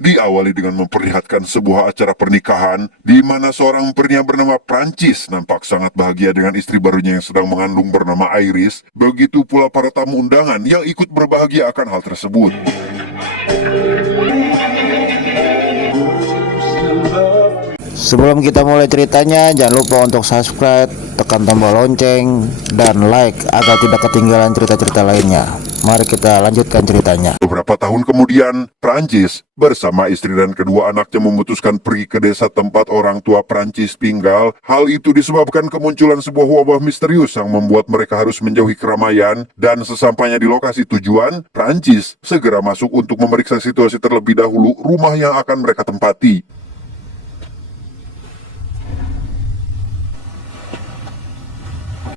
diawali dengan memperlihatkan sebuah acara pernikahan di mana seorang pria bernama Prancis nampak sangat bahagia dengan istri barunya yang sedang mengandung bernama Iris. Begitu pula para tamu undangan yang ikut berbahagia akan hal tersebut. Sebelum kita mulai ceritanya, jangan lupa untuk subscribe, tekan tombol lonceng, dan like agar tidak ketinggalan cerita-cerita lainnya. Mari kita lanjutkan ceritanya. Beberapa tahun kemudian, Prancis bersama istri dan kedua anaknya memutuskan pergi ke desa tempat orang tua Prancis tinggal. Hal itu disebabkan kemunculan sebuah wabah misterius yang membuat mereka harus menjauhi keramaian. Dan sesampainya di lokasi tujuan, Prancis segera masuk untuk memeriksa situasi terlebih dahulu rumah yang akan mereka tempati.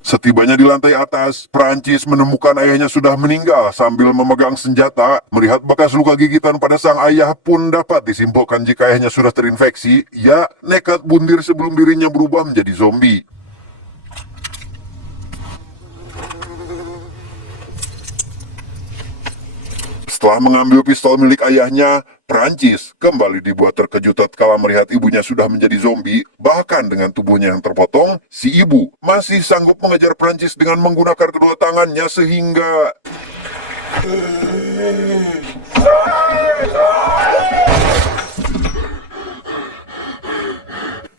Setibanya di lantai atas, Prancis menemukan ayahnya sudah meninggal sambil memegang senjata. Melihat bekas luka gigitan pada sang ayah pun dapat disimpulkan jika ayahnya sudah terinfeksi. Ia nekat bundir sebelum dirinya berubah menjadi zombie. Setelah mengambil pistol milik ayahnya, Prancis kembali dibuat terkejut tatkala melihat ibunya sudah menjadi zombie. Bahkan dengan tubuhnya yang terpotong, si ibu masih sanggup mengejar Prancis dengan menggunakan kedua tangannya sehingga...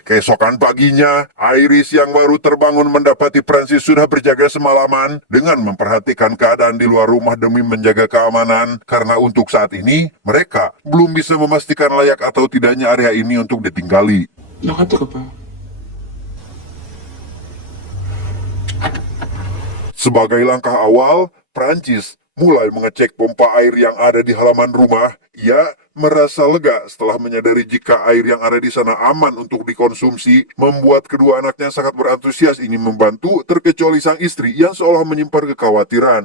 Keesokan paginya, Iris yang baru terbangun mendapati Prancis sudah berjaga semalaman dengan memperhatikan keadaan di luar rumah demi menjaga keamanan. Karena untuk saat ini, mereka belum bisa memastikan layak atau tidaknya area ini untuk ditinggali. Nakatira pa. Sebagai langkah awal, Prancis mulai mengecek pompa air yang ada di halaman rumah. Ia merasa lega setelah menyadari jika air yang ada di sana aman untuk dikonsumsi, membuat kedua anaknya sangat berantusias ingin membantu, terkecuali sang istri yang seolah menyimpan kekhawatiran.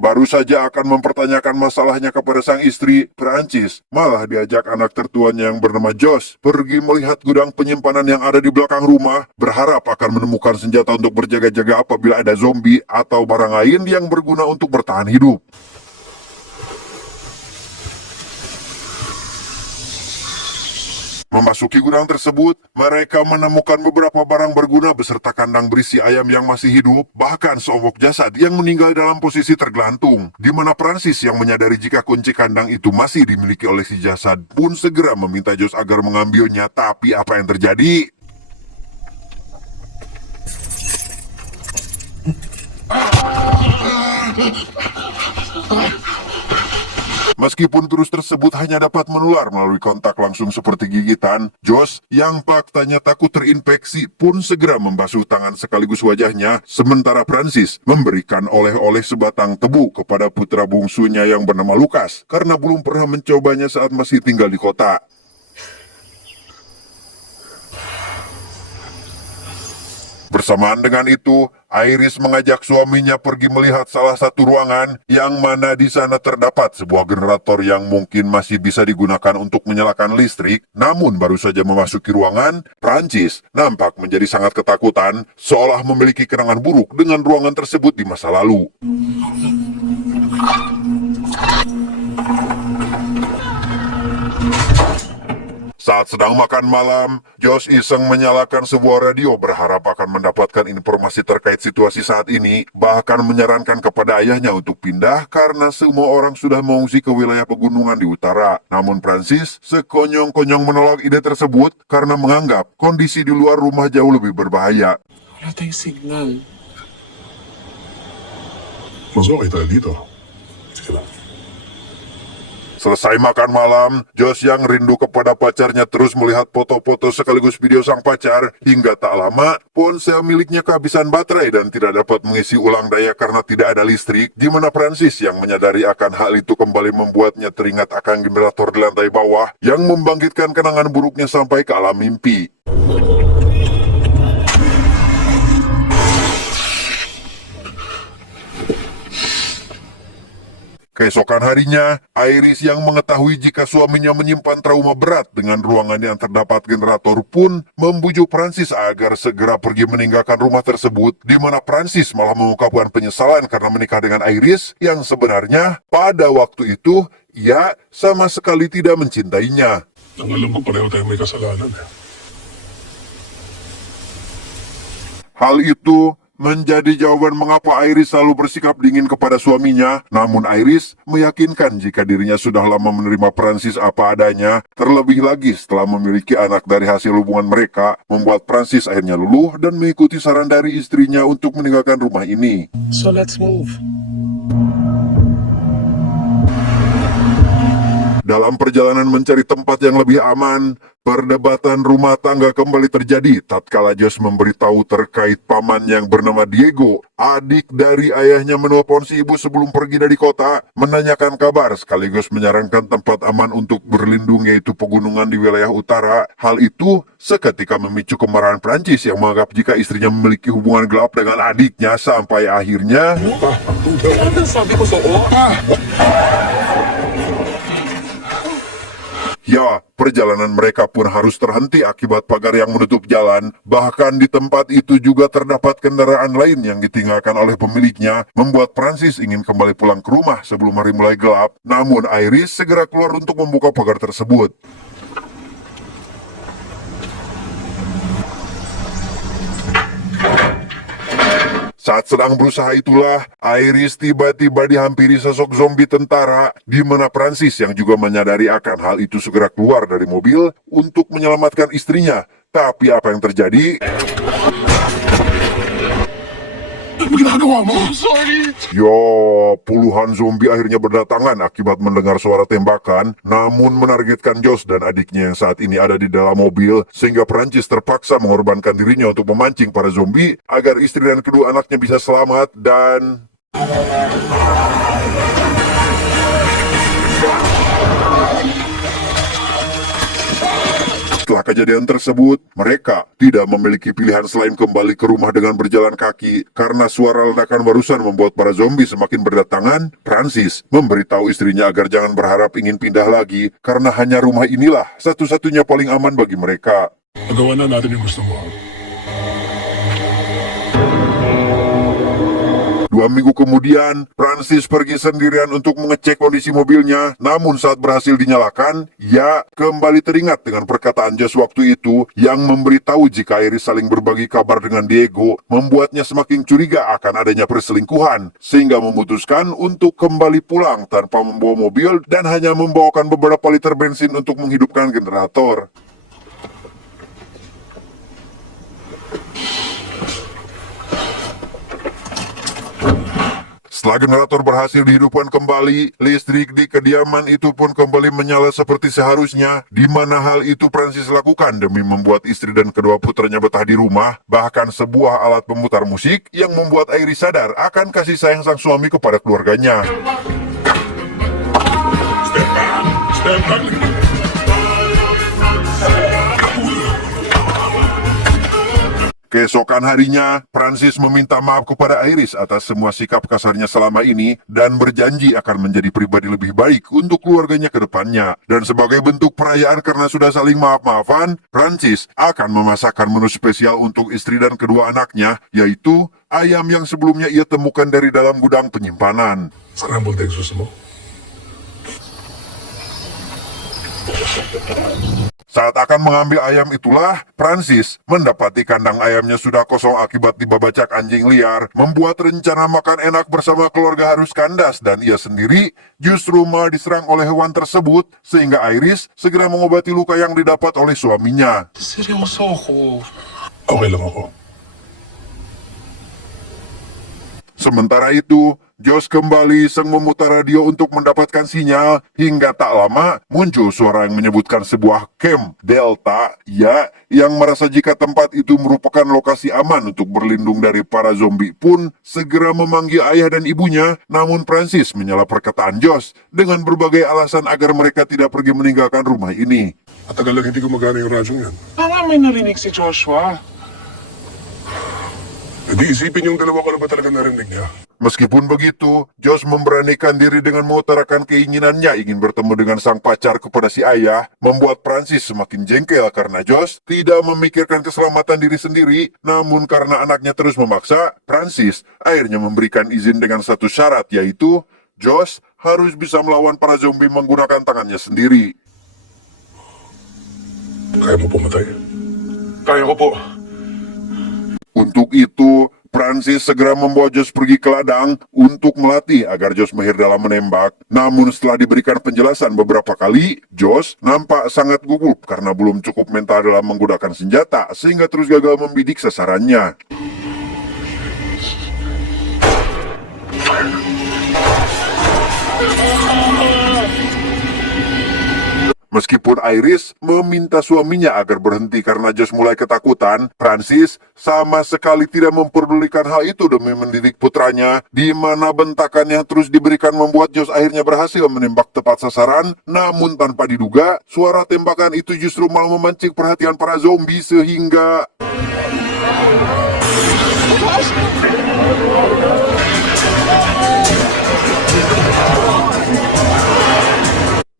Baru saja akan mempertanyakan masalahnya kepada sang istri, Prancis malah diajak anak tertuanya yang bernama Josh pergi melihat gudang penyimpanan yang ada di belakang rumah, berharap akan menemukan senjata untuk berjaga-jaga apabila ada zombie atau barang lain yang berguna untuk bertahan hidup. Memasuki gudang tersebut, mereka menemukan beberapa barang berguna beserta kandang berisi ayam yang masih hidup, bahkan seonggok jasad yang meninggal dalam posisi tergelantung, di mana Prancis yang menyadari jika kunci kandang itu masih dimiliki oleh si jasad pun segera meminta Josh agar mengambilnya. Tapi apa yang terjadi? Meskipun virus tersebut hanya dapat menular melalui kontak langsung seperti gigitan, Josh yang faktanya takut terinfeksi pun segera membasuh tangan sekaligus wajahnya, sementara Prancis memberikan oleh-oleh sebatang tebu kepada putra bungsunya yang bernama Lucas karena belum pernah mencobanya saat masih tinggal di kota. Bersamaan dengan itu, Iris mengajak suaminya pergi melihat salah satu ruangan yang mana di sana terdapat sebuah generator yang mungkin masih bisa digunakan untuk menyalakan listrik. Namun baru saja memasuki ruangan, Prancis nampak menjadi sangat ketakutan, seolah memiliki kenangan buruk dengan ruangan tersebut di masa lalu. Saat sedang makan malam, Josh iseng menyalakan sebuah radio berharap akan mendapatkan informasi terkait situasi saat ini, bahkan menyarankan kepada ayahnya untuk pindah karena semua orang sudah mengungsi ke wilayah pegunungan di utara. Namun Prancis sekonyong-konyong menolak ide tersebut karena menganggap kondisi di luar rumah jauh lebih berbahaya. Wala tayong signal. Mas okay tayo dito. Sige lang. Selesai makan malam, Josh yang rindu kepada pacarnya terus melihat foto-foto sekaligus video sang pacar. Hingga tak lama, ponsel miliknya kehabisan baterai dan tidak dapat mengisi ulang daya karena tidak ada listrik. Di mana Prancis yang menyadari akan hal itu kembali membuatnya teringat akan generator di lantai bawah yang membangkitkan kenangan buruknya sampai ke alam mimpi. Keesokan harinya, Iris yang mengetahui jika suaminya menyimpan trauma berat dengan ruangan yang terdapat generator pun membujuk Francis agar segera pergi meninggalkan rumah tersebut, di mana Francis malah mengungkapkan penyesalan karena menikah dengan Iris yang sebenarnya pada waktu itu ia sama sekali tidak mencintainya. Ang alam ko, pareho tayo may kasalanan eh. Hal itu menjadi jawaban mengapa Iris selalu bersikap dingin kepada suaminya. Namun Iris meyakinkan jika dirinya sudah lama menerima Francis apa adanya, terlebih lagi setelah memiliki anak dari hasil hubungan mereka, membuat Francis akhirnya luluh dan mengikuti saran dari istrinya untuk meninggalkan rumah ini. So let's move. Dalam perjalanan mencari tempat yang lebih aman, perdebatan rumah tangga kembali terjadi tatkala Josh memberitahu terkait paman yang bernama Diego, adik dari ayahnya, menelpon si ibu sebelum pergi dari kota, menanyakan kabar sekaligus menyarankan tempat aman untuk berlindung yaitu pegunungan di wilayah utara. Hal itu seketika memicu kemarahan Prancis yang menganggap jika istrinya memiliki hubungan gelap dengan adiknya sampai akhirnya Ano sabi ko sa ya, perjalanan mereka pun harus terhenti akibat pagar yang menutup jalan. Bahkan di tempat itu juga terdapat kendaraan lain yang ditinggalkan oleh pemiliknya, membuat Francis ingin kembali pulang ke rumah sebelum hari mulai gelap. Namun Iris segera keluar untuk membuka pagar tersebut. Saat sedang berusaha itulah, Iris tiba-tiba dihampiri sosok zombie tentara, di mana Francis yang juga menyadari akan hal itu segera keluar dari mobil untuk menyelamatkan istrinya. Tapi apa yang terjadi? Ano ginagawa mo? Sorry! Ya, puluhan zombie akhirnya berdatangan akibat mendengar suara tembakan, namun menargetkan Josh dan adiknya yang saat ini ada di dalam mobil, sehingga Prancis terpaksa mengorbankan dirinya untuk memancing para zombie agar istri dan kedua anaknya bisa selamat dan... Setelah kejadian tersebut, mereka tidak memiliki pilihan selain kembali ke rumah dengan berjalan kaki karena suara ledakan barusan membuat para zombie semakin berdatangan. Francis memberitahu istrinya agar jangan berharap ingin pindah lagi karena hanya rumah inilah satu-satunya paling aman bagi mereka. Magawa na natin yung gusto mo. 2 minggu kemudian, Francis pergi sendirian untuk mengecek kondisi mobilnya. Namun saat berhasil dinyalakan, ia kembali teringat dengan perkataan Josh waktu itu yang memberitahu jika Iris saling berbagi kabar dengan Diego, membuatnya semakin curiga akan adanya perselingkuhan, sehingga memutuskan untuk kembali pulang tanpa membawa mobil dan hanya membawakan beberapa liter bensin untuk menghidupkan generator. Setelah generator berhasil dihidupkan kembali, listrik di kediaman itu pun kembali menyala seperti seharusnya, di mana hal itu Francis lakukan demi membuat istri dan kedua putranya betah di rumah, bahkan sebuah alat pemutar musik yang membuat Iris sadar akan kasih sayang sang suami kepada keluarganya. Step back. Keesokan harinya, Francis meminta maaf kepada Iris atas semua sikap kasarnya selama ini dan berjanji akan menjadi pribadi lebih baik untuk keluarganya ke depannya. Dan sebagai bentuk perayaan karena sudah saling maaf-maafan, Francis akan memasakkan menu spesial untuk istri dan kedua anaknya, yaitu ayam yang sebelumnya ia temukan dari dalam gudang penyimpanan. Scrambled eggs gusto mo? Saat akan mengambil ayam itulah, Francis mendapati kandang ayamnya sudah kosong akibat dibabacak anjing liar, membuat rencana makan enak bersama keluarga harus kandas dan ia sendiri justru malah diserang oleh hewan tersebut, sehingga Iris segera mengobati luka yang didapat oleh suaminya. Seryoso ako. Okay lang ako. Sementara itu, Josh kembali iseng memutar radio untuk mendapatkan sinyal, hingga tak lama muncul suara yang menyebutkan sebuah camp Delta, ya, yang merasa jika tempat itu merupakan lokasi aman untuk berlindung dari para zombie pun segera memanggil ayah dan ibunya, namun Francis menyela perkataan Josh dengan berbagai alasan agar mereka tidak pergi meninggalkan rumah ini. Matagal lang hindi gumagana yung radyong yan. Baka may narinig si Joshua. Hindi isipin yung dalawa ko na ba talaga narinig niya? Meskipun begitu, Josh memberanikan diri dengan mengutarakan keinginannya ingin bertemu dengan sang pacar kepada si ayah, membuat Francis semakin jengkel karena Josh tidak memikirkan keselamatan diri sendiri, namun karena anaknya terus memaksa, Francis akhirnya memberikan izin dengan satu syarat, yaitu Josh harus bisa melawan para zombie menggunakan tangannya sendiri. Kaya mo pumatay? Kaya ko po. Untuk itu, Francis segera membawa Josh pergi ke ladang untuk melatih agar Josh mahir dalam menembak. Namun setelah diberikan penjelasan beberapa kali, Josh nampak sangat gugup karena belum cukup mental dalam menggunakan senjata sehingga terus gagal membidik sasarannya. Meskipun Iris meminta suaminya agar berhenti karena Josh mulai ketakutan, Francis sama sekali tidak memperdulikan hal itu demi mendidik putranya, di mana bentakan yang terus diberikan membuat Josh akhirnya berhasil menembak tepat sasaran, namun tanpa diduga, suara tembakan itu justru malah memancing perhatian para zombie sehingga...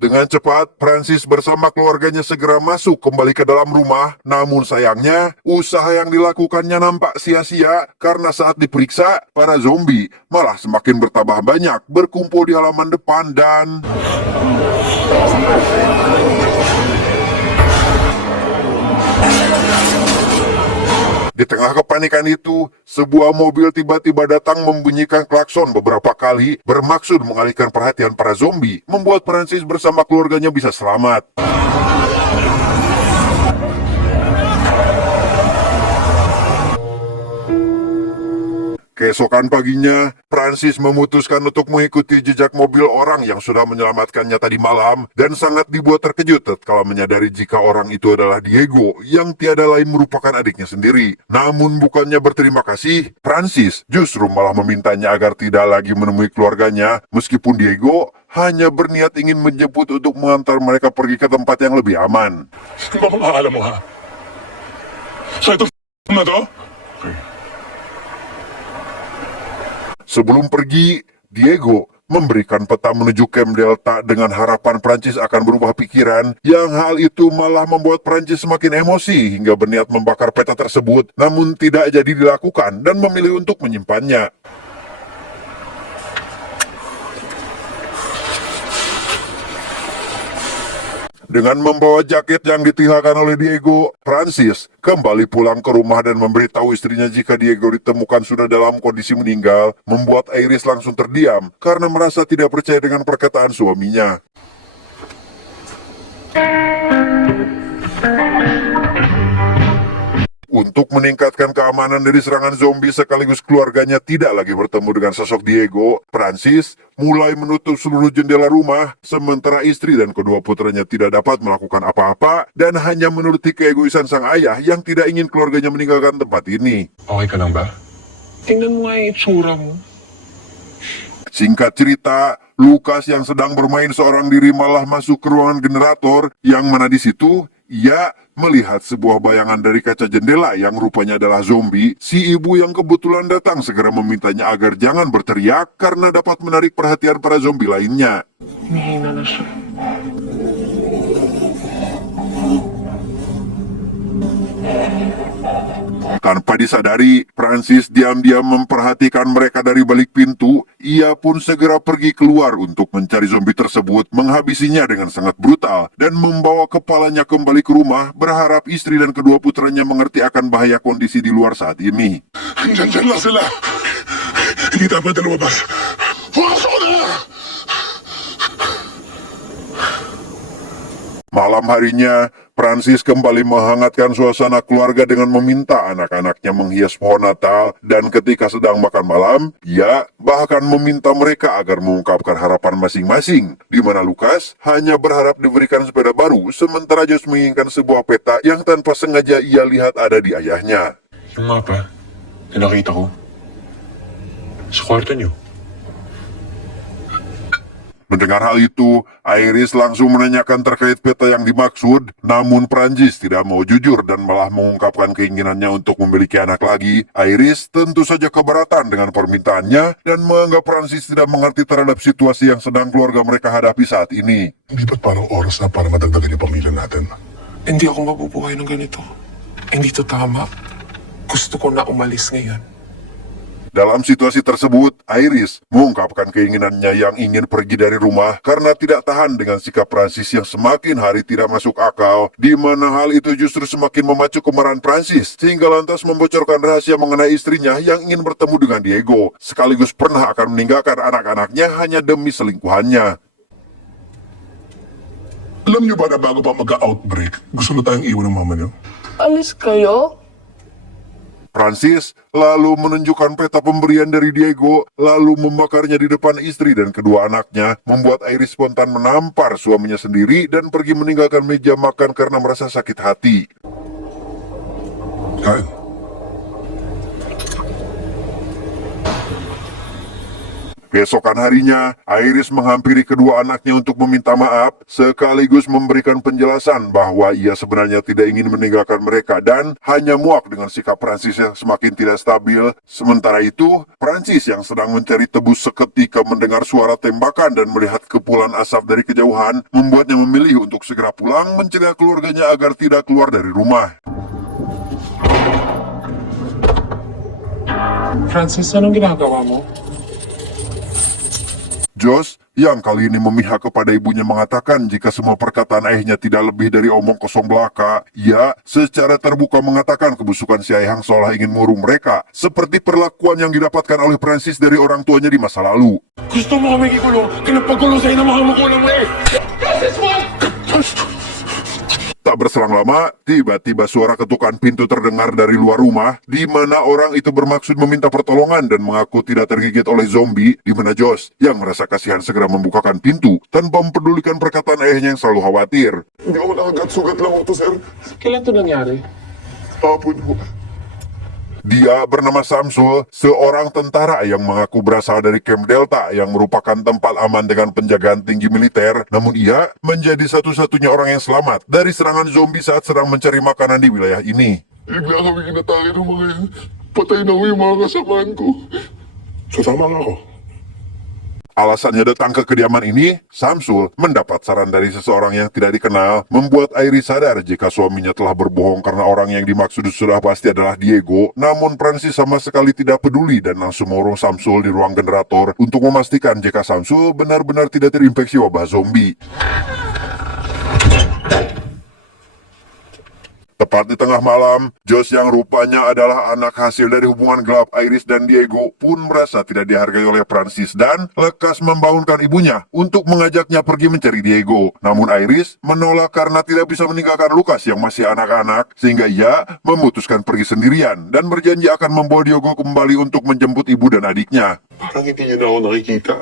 Dengan cepat, Francis bersama keluarganya segera masuk kembali ke dalam rumah. Namun sayangnya, usaha yang dilakukannya nampak sia-sia karena saat diperiksa, para zombie malah semakin bertambah banyak berkumpul di halaman depan dan... Di tengah kepanikan itu, sebuah mobil tiba-tiba datang membunyikan klakson beberapa kali bermaksud mengalihkan perhatian para zombie, membuat Francis bersama keluarganya bisa selamat. Keesokan paginya, Francis memutuskan untuk mengikuti jejak mobil orang yang sudah menyelamatkannya tadi malam dan sangat dibuat terkejut tatkala menyadari jika orang itu adalah Diego yang tiada lain merupakan adiknya sendiri. Namun bukannya berterima kasih, Francis justru malah memintanya agar tidak lagi menemui keluarganya meskipun Diego hanya berniat ingin menjemput untuk mengantar mereka pergi ke tempat yang lebih aman. Sino ba kung alam mo, ha? So ito na to? Sebelum pergi, Diego memberikan peta menuju Camp Delta dengan harapan Prancis akan berubah pikiran, yang hal itu malah membuat Prancis semakin emosi hingga berniat membakar peta tersebut, namun tidak jadi dilakukan dan memilih untuk menyimpannya. Dengan membawa jaket yang ditihakan oleh Diego, Francis kembali pulang ke rumah dan memberitahu istrinya jika Diego ditemukan sudah dalam kondisi meninggal, membuat Iris langsung terdiam karena merasa tidak percaya dengan perkataan suaminya. Untuk meningkatkan keamanan dari serangan zombie sekaligus keluarganya tidak lagi bertemu dengan sosok Diego, Francis mulai menutup seluruh jendela rumah, sementara istri dan kedua putranya tidak dapat melakukan apa-apa dan hanya menuruti keegoisan sang ayah yang tidak ingin keluarganya meninggalkan tempat ini. Okay ka lang ba? Tingnan mo nga yung itsura mo. Singkat cerita, Lucas yang sedang bermain seorang diri malah masuk ke ruangan generator, yang mana di situ ia melihat sebuah bayangan dari kaca jendela yang rupanya adalah zombie. Si ibu yang kebetulan datang segera memintanya agar jangan berteriak karena dapat menarik perhatian para zombie lainnya. Humihina na siya. Tanpa disadari, Francis diam-diam memperhatikan mereka dari balik pintu. Ia pun segera pergi keluar untuk mencari zombie tersebut, menghabisinya dengan sangat brutal, dan membawa kepalanya kembali ke rumah, berharap istri dan kedua putranya mengerti akan bahaya kondisi di luar saat ini. Diyan lang sila. Hindi dapat na lumabas. Pumasok na! Malam harinya, Francis kembali menghangatkan suasana keluarga dengan meminta anak-anaknya menghias pohon Natal, dan ketika sedang makan malam, ia bahkan meminta mereka agar mengungkapkan harapan masing-masing, di mana Lucas hanya berharap diberikan sepeda baru, sementara Josh menginginkan sebuah peta yang tanpa sengaja ia lihat ada di ayahnya. Yung mapa, na nakita ko. Sa kwarto niyo. Mendengar hal itu, Iris langsung menanyakan terkait peta yang dimaksud, namun Prancis tidak mau jujur dan malah mengungkapkan keinginannya untuk memiliki anak lagi. Iris tentu saja keberatan dengan permintaannya dan menganggap Prancis tidak mengerti terhadap situasi yang sedang keluarga mereka hadapi saat ini. Hindi ba't parang oras na para madagdagan yung pamilya natin? Hindi ako mabubuhay ng ganito. Hindi to tama. Gusto ko na umalis ngayon. Dalam situasi tersebut, Iris mengungkapkan keinginannya yang ingin pergi dari rumah karena tidak tahan dengan sikap Prancis yang semakin hari tidak masuk akal, di mana hal itu justru semakin memacu kemarahan Prancis, sehingga lantas membocorkan rahasia mengenai istrinya yang ingin bertemu dengan Diego, sekaligus pernah akan meninggalkan anak-anaknya hanya demi selingkuhannya. Alam niyo ba na bago pa mag-outbreak, gusto na tayong iwan ng mama niyo? Alis kayo? Prancis lalu menunjukkan peta pemberian dari Diego, lalu membakarnya di depan istri dan kedua anaknya, membuat Iris spontan menampar suaminya sendiri dan pergi meninggalkan meja makan karena merasa sakit hati. Kain. Besokan harinya, Iris menghampiri kedua anaknya untuk meminta maaf, sekaligus memberikan penjelasan bahwa ia sebenarnya tidak ingin meninggalkan mereka dan hanya muak dengan sikap Prancis yang semakin tidak stabil. Sementara itu, Prancis yang sedang mencari tebus seketika mendengar suara tembakan dan melihat kepulan asap dari kejauhan, membuatnya memilih untuk segera pulang mencegah keluarganya agar tidak keluar dari rumah. Francis, anong ginagawa mo? Josh, yang kali ini memihak kepada ibunya mengatakan jika semua perkataan ayahnya tidak lebih dari omong kosong belaka, ia secara terbuka mengatakan kebusukan si Ayahang seolah ingin mengurung mereka, seperti perlakuan yang didapatkan oleh Prancis dari orang tuanya di masa lalu. Gusto mo kami ikulong? Kinapagkulong sa'yo ng mga magulang mo eh! Tak berselang lama, tiba-tiba suara ketukan pintu terdengar dari luar rumah, di mana orang itu bermaksud meminta pertolongan dan mengaku tidak tergigit oleh zombie, di mana Josh, yang merasa kasihan segera membukakan pintu, tanpa mempedulikan perkataan ayahnya yang selalu khawatir. Hindi ako nakagat-sugat lang ako to, sir. Kailan to nangyari? Hapon ko. Dia bernama Samsul, seorang tentara yang mengaku berasal dari Camp Delta yang merupakan tempat aman dengan penjagaan tinggi militer, namun ia menjadi satu-satunya orang yang selamat dari serangan zombie saat sedang mencari makanan di wilayah ini. Bigla kami inatake ng mga yun. Patay na ko yung mga kasamaan ko. So tama nga ako. Alasannya datang ke kediaman ini, Samsul mendapat saran dari seseorang yang tidak dikenal, membuat Iris sadar jika suaminya telah berbohong karena orang yang dimaksud sudah pasti adalah Diego. Namun Prancis sama sekali tidak peduli dan langsung mengurung Samsul di ruang generator untuk memastikan jika Samsul benar-benar tidak terinfeksi wabah zombie. Tepat di tengah malam, Josh yang rupanya adalah anak hasil dari hubungan gelap Iris dan Diego pun merasa tidak dihargai oleh Prancis dan lekas membangunkan ibunya untuk mengajaknya pergi mencari Diego. Namun Iris menolak karena tidak bisa meninggalkan Lucas yang masih anak-anak, sehingga ia memutuskan pergi sendirian dan berjanji akan membawa Diego kembali untuk menjemput ibu dan adiknya. Parang hindi niyo na ako nakikita.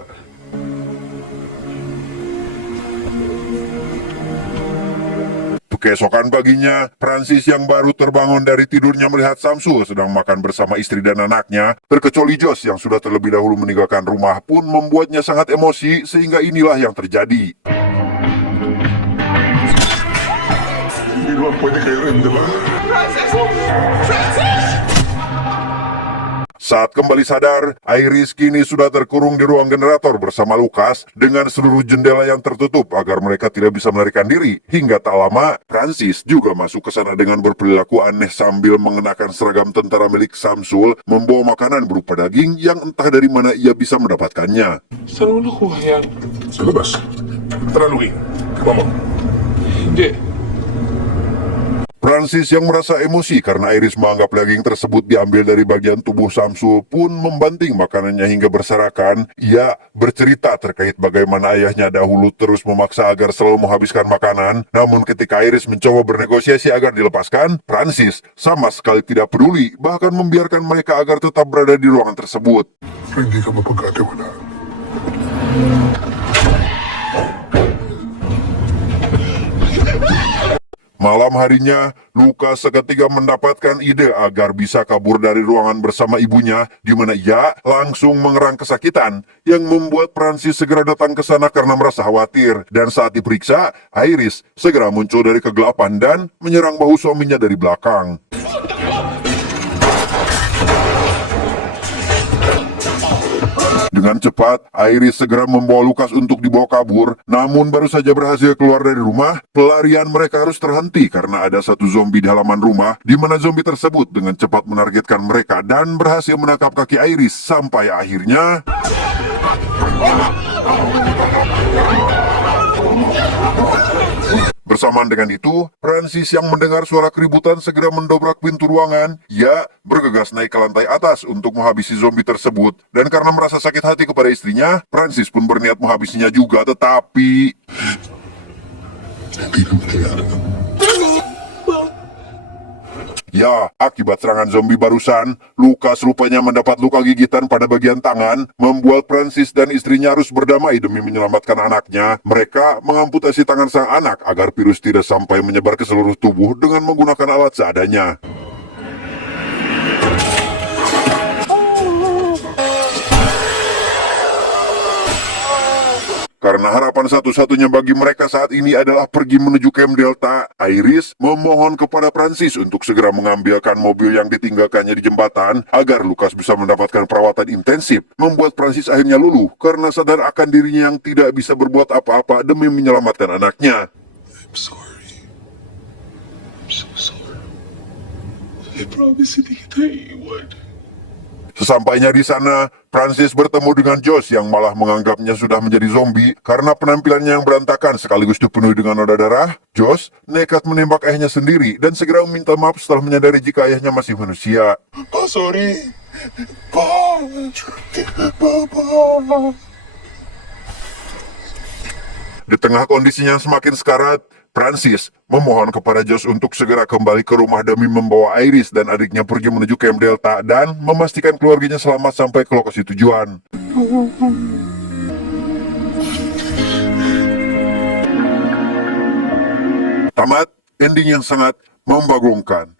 Keesokan paginya, Prancis yang baru terbangun dari tidurnya melihat Samsul sedang makan bersama istri dan anaknya, terkecuali Josh yang sudah terlebih dahulu meninggalkan rumah pun membuatnya sangat emosi sehingga inilah yang terjadi. Hindi naman pwede kayo rin, di ba? Saat kembali sadar, Iris kini sudah terkurung di ruang generator bersama Lucas dengan seluruh jendela yang tertutup agar mereka tidak bisa melarikan diri. Hingga tak lama, Prancis juga masuk ke sana dengan berperilaku aneh sambil mengenakan seragam tentara milik Samsul, membawa makanan berupa daging yang entah dari mana ia bisa mendapatkannya. Saan mo nakuha yan? Sa labas. Tara, Louie. Come on. Hindi. Prancis yang merasa emosi karena Iris menganggap daging tersebut diambil dari bagian tubuh Samsul pun membanting makanannya hingga berserakan. Ia bercerita terkait bagaimana ayahnya dahulu terus memaksa agar selalu menghabiskan makanan. Namun ketika Iris mencoba bernegosiasi agar dilepaskan, Prancis sama sekali tidak peduli, bahkan membiarkan mereka agar tetap berada di ruangan tersebut. Hindi ka mapagkatiwalaan. Malam harinya, Lukas seketika mendapatkan ide agar bisa kabur dari ruangan bersama ibunya, di mana ia langsung mengerang kesakitan, yang membuat Francis segera datang ke sana karena merasa khawatir. Dan saat diperiksa, Iris segera muncul dari kegelapan dan menyerang bahu suaminya dari belakang. Dengan cepat, Iris segera membawa Lukas untuk dibawa kabur. Namun baru saja berhasil keluar dari rumah, pelarian mereka harus terhenti karena ada satu zombie di halaman rumah, di mana zombie tersebut dengan cepat menargetkan mereka dan berhasil menangkap kaki Iris sampai akhirnya... Bersamaan dengan itu, Francis yang mendengar suara keributan segera mendobrak pintu ruangan. Ia bergegas naik ke lantai atas untuk menghabisi zombie tersebut. Dan karena merasa sakit hati kepada istrinya, Francis pun berniat menghabisinya juga, tetapi... Hindi naman kailangan. Ya, akibat serangan zombie barusan, Lukas rupanya mendapat luka gigitan pada bagian tangan, membuat Francis dan istrinya harus berdamai demi menyelamatkan anaknya. Mereka mengamputasi tangan sang anak agar virus tidak sampai menyebar ke seluruh tubuh dengan menggunakan alat seadanya. Karena harapan satu-satunya bagi mereka saat ini adalah pergi menuju Camp Delta, Iris memohon kepada Francis untuk segera mengambilkan mobil yang ditinggalkannya di jembatan agar Lukas bisa mendapatkan perawatan intensif, membuat Francis akhirnya luluh karena sadar akan dirinya yang tidak bisa berbuat apa-apa demi menyelamatkan anaknya. I'm sorry. I'm so sorry. I promise hindi kita iiwan. Sesampainya di sana, Francis bertemu dengan Josh yang malah menganggapnya sudah menjadi zombie karena penampilannya yang berantakan sekaligus dipenuhi dengan noda darah. Josh nekat menembak ayahnya sendiri dan segera meminta maaf setelah menyadari jika ayahnya masih manusia. Pa, sorry. Pa. Papa. Di tengah kondisinya yang semakin sekarat, Francis memohon kepada Josh untuk segera kembali ke rumah demi membawa Iris dan adiknya pergi menuju Camp Delta dan memastikan keluarganya selamat sampai ke lokasi tujuan. Tamat, ending yang sangat membagongkan.